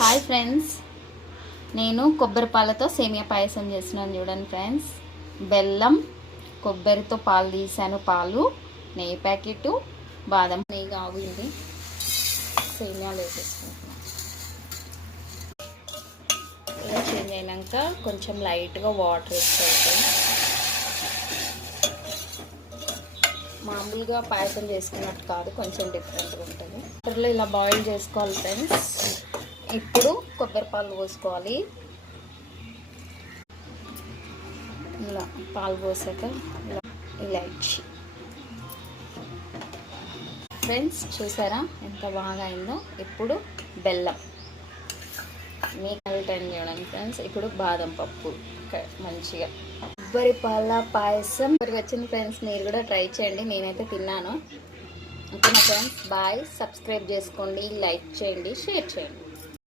Hi friends, నేను కొబ్బరి పాలతో సేమియా పాయసం చేస్తున్నాను చూడండి ఫ్రెండ్స్. బెల్లం, కొబ్బరితో పాలు తీసాను, పాలు, నెయ్యి ప్యాకెట్, బాదం నెయ్యి ఆవింది, సేమియాలు వేసేసుకుంటున్నాను. ఇలా చేంజ్ అయినాక కొంచెం లైట్గా వాటర్ వేసుకోవాలి. మామూలుగా పాయసం చేసుకున్నట్టు కాదు, కొంచెం డిఫరెంట్గా ఉంటుంది. వాటర్లో ఇలా బాయిల్ చేసుకోవాలి ఫ్రెండ్స్. ఇప్పుడు కొబ్బరి పాలు పోసుకోవాలి. ఇలా పాలు పోసాక ఇలాచి ఫ్రెండ్స్, చూసారా ఎంత బాగా అయిందో. ఇప్పుడు బెల్లం మీకు టైం చేయడానికి ఫ్రెండ్స్. ఇప్పుడు బాదం పప్పు మంచిగా కొబ్బరి పాల పాయసం వచ్చింది ఫ్రెండ్స్. మీరు కూడా ట్రై చేయండి, నేనైతే తిన్నాను. ఓకేనా ఫ్రెండ్స్, బాయ్. సబ్స్క్రైబ్ చేసుకోండి, లైక్ చేయండి, షేర్ చేయండి.